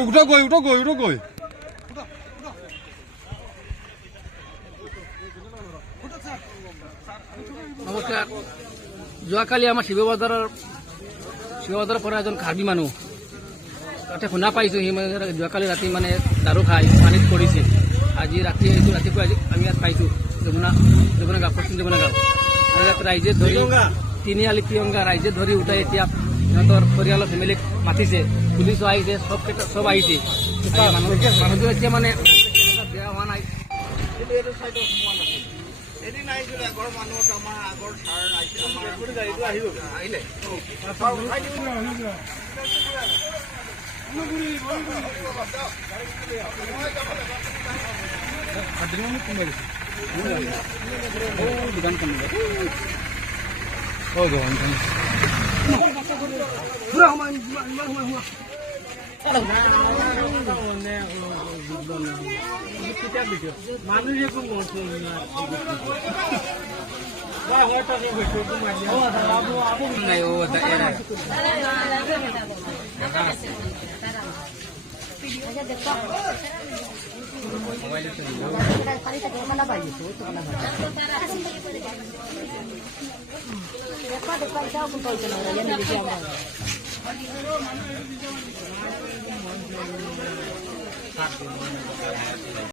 উঠো গৈ নমস্কাৰ। যোৱাকালি আমাৰ শিৱ বজাৰৰ পৰা এজন কাৰ্বি মানুহ তাতে শুনা পাইছোঁ, সি মানে যোৱাকালি ৰাতি মানে দাৰু খাই পানীত পৰিছে। আজি ৰাতিপুৱা আমি ইয়াত পাইছোঁ যমুনা গাঁও, পশ্চিম যমুনা গাঁও। ইয়াত ৰাইজে ধৰি তিনিআলি প্ৰিয়ংকা ৰাইজে ধৰি উঠাই এতিয়া সিহঁতৰ পৰিয়ালৰ ফেমিলিক মাতিছে, পুলিচো আহিছে, চব আহিছে। মানুহটো এতিয়া মানে বেয়া হোৱা নাই।